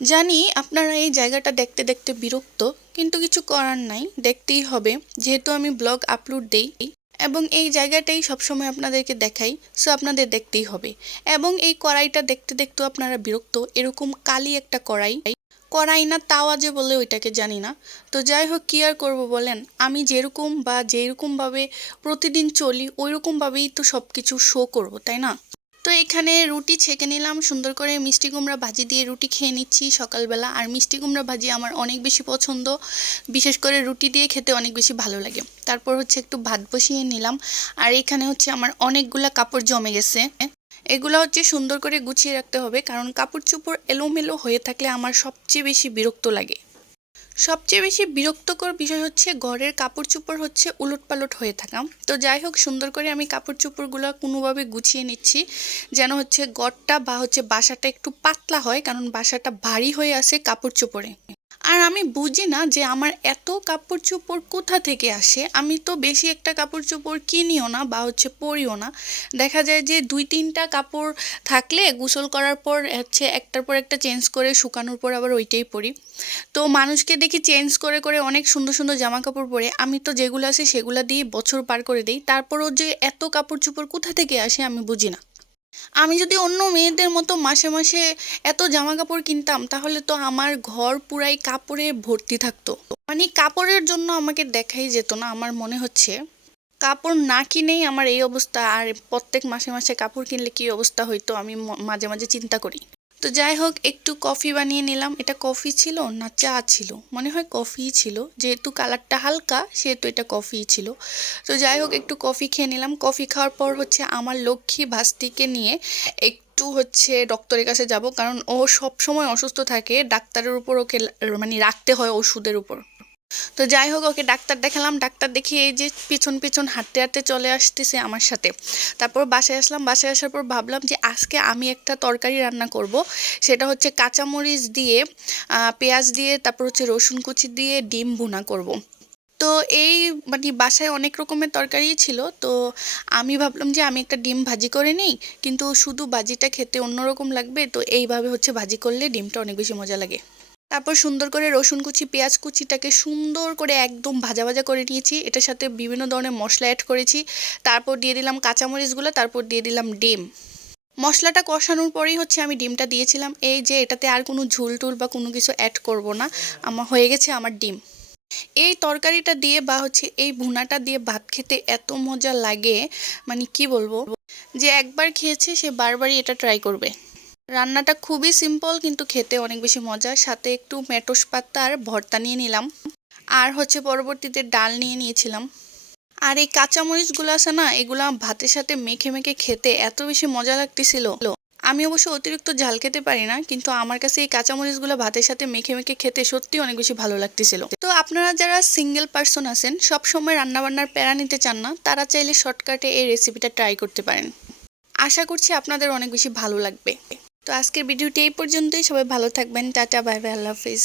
জানি আপনারা এই জায়গাটা দেখতে দেখতে বিরক্ত, কিন্তু কিছু করার নাই, দেখতেই হবে। যেহেতু আমি ব্লগ আপলোড দেই এবং এই জায়গাটাই সবসময় আপনাদেরকে দেখাই সো আপনাদের দেখতেই হবে। এবং এই কড়াইটা দেখতে দেখতেও আপনারা বিরক্ত, এরকম কালি একটা কড়াই। কড়াই না তাওয়া যে বলে ওইটাকে জানি না। তো যাই হোক, কী আর করব বলেন? আমি যেরকম বা যেরকমভাবে প্রতিদিন চলি ওই রকমভাবেই তো সব কিছু শো করব, তাই না? তো এখানে রুটি ছেঁকে নিলাম, সুন্দর করে মিষ্টি কুমড়া ভাজি দিয়ে রুটি খেয়ে নিচ্ছি সকালবেলা। আর মিষ্টি কুমড়া ভাজি আমার অনেক বেশি পছন্দ, বিশেষ করে রুটি দিয়ে খেতে অনেক বেশি ভালো লাগে। তারপর হচ্ছে একটু ভাত বসিয়ে নিলাম। আর এখানে হচ্ছে আমার অনেকগুলা কাপড় জমে গেছে। এগুলো হচ্ছে সুন্দর করে গুছিয়ে রাখতে হবে, কারণ কাপড় চোপড় এলোমেলো হয়ে থাকলে আমার সবচেয়ে বেশি বিরক্ত লাগে। সবচেয়ে বেশি বিরক্তকর বিষয় হচ্ছে ঘরের কাপড় চুপড় হচ্ছে উলটপালট হয়ে থাকা। তো যাই হোক, সুন্দর করে আমি কাপড় চোপড়গুলো কোনোভাবে গুছিয়ে নিচ্ছি, যেন হচ্ছে গড়টা বা হচ্ছে বাসাটা একটু পাতলা হয়, কারণ বাসাটা ভারী হয়ে আসে কাপড় চোপড়ে। আর আমি বুঝি না যে আমার এত কাপড় চোপড় কোথা থেকে আসে? আমি তো বেশি একটা কাপড় চোপড় কিনিও না বা হচ্ছে পরিও না। দেখা যায় যে দুই, তিনটা কাপড় থাকলে গোসল করার পর হচ্ছে একটার পর একটা চেঞ্জ করে শুকানোর পর আবার ওইটাই পরি। তো মানুষকে দেখি চেঞ্জ করে করে অনেক সুন্দর সুন্দর জামা কাপড় পরে। আমি তো যেগুলো আছে সেগুলো দিয়ে বছর পার করে দিই। তারপরও যে এত কাপড় চোপড় কোথা থেকে আসে আমি বুঝি না। আমি যদি অন্য মেয়েদের মতো মাসে মাসে এত জামা কাপড় কিনতাম, তাহলে তো আমার ঘর পুরাই কাপড়ে ভর্তি থাকতো। মানে কাপড়ের জন্য আমাকে দেখাই যেত না, আমার মনে হচ্ছে। কাপড় না কিনেই আমার এই অবস্থা, আর প্রত্যেক মাসে মাসে কাপড় কিনলে কি অবস্থা হইতো আমি মাঝে মাঝে চিন্তা করি। তো যাই হোক একটু কফি বানিয়ে নিলাম। এটা কফি ছিল না চা ছিল? মনে হয় কফিই ছিল। যেহেতু কালারটা হালকা, সেহেতু এটা কফিই ছিল। তো যাই হোক একটু কফি খেয়ে নিলাম। কফি খাওয়ার পর হচ্ছে আমার লক্ষ্মী ভাস্তিকে নিয়ে একটু হচ্ছে ডক্টরের কাছে যাব। কারণ ও সব সময় অসুস্থ থাকে। ডাক্তারের উপর ওকে মানে রাখতে হয় ওষুধের উপর। তো যাই হোক, ওকে ডাক্তার দেখালাম। ডাক্তার দেখিয়ে এই যে পিছন পিছন হাঁটতে হাঁটতে চলে আসতেছে আমার সাথে। তারপর বাসায় আসলাম। বাসায় আসার পর ভাবলাম যে আজকে আমি একটা তরকারি রান্না করব। সেটা হচ্ছে কাঁচামরিচ দিয়ে পেঁয়াজ দিয়ে, তারপর হচ্ছে রসুন কুচি দিয়ে ডিম ভুনা করব। তো এই মানে বাসায় অনেক রকমের তরকারি ছিল। তো আমি ভাবলাম যে আমি একটা ডিম ভাজি করে নিই। কিন্তু শুধু ভাজিটা খেতে অন্যরকম লাগবে। তো এইভাবে হচ্ছে ভাজি করলে ডিমটা অনেক বেশি মজা লাগে। তারপর সুন্দর করে রসুন কুচি, পেঁয়াজ কুচিটাকে সুন্দর করে একদম ভাজা ভাজা করে নিয়েছি। এটার সাথে বিভিন্ন ধরনের মশলা অ্যাড করেছি। তারপর দিয়ে দিলাম কাঁচামরিচগুলো, তারপর দিয়ে দিলাম ডিম। মশলাটা কষানোর পরেই হচ্ছে আমি ডিমটা দিয়েছিলাম। এই যে এটাতে আর কোনো ঝুল টুল বা কোনো কিছু অ্যাড করব না। আমার হয়ে গেছে আমার ডিম। এই তরকারিটা দিয়ে বা হচ্ছে এই ভুনাটা দিয়ে ভাত খেতে এত মজা লাগে। মানে কি বলব? যে একবার খেয়েছে সে বারবারই এটা ট্রাই করবে। রান্নাটা খুবই সিম্পল কিন্তু খেতে অনেক বেশি মজা সাথে একটু মেটোস পাতার ভর্তা নিয়ে নিলাম। আর হচ্ছে পরবর্তীতে ডাল নিয়ে নিয়েছিলাম। আর এই কাঁচামরিচগুলো আছে না, এগুলা ভাতের সাথে মেখে মেখে খেতে এত বেশি মজা লাগতেছিল। আমি অবশ্য অতিরিক্ত ঝাল খেতে পারি না, কিন্তু আমার কাছে এই কাঁচামরিচগুলো ভাতের সাথে মেখে মেখে খেতে সত্যি অনেক বেশি ভালো লাগতেছিল। তো আপনারা যারা সিঙ্গেল পার্সন আছেন সব সময় রান্নাবান্নার প্যারা নিতে চান না, তারা চাইলে শর্টকাটে এই রেসিপিটা ট্রাই করতে পারেন। আশা করছি আপনাদের অনেক বেশি ভালো লাগবে। তো আজকের ভিডিওটি এই পর্যন্তই। সবাই ভালো থাকবেন। টাটা বাই বাই আল্লাহ হাফিজ।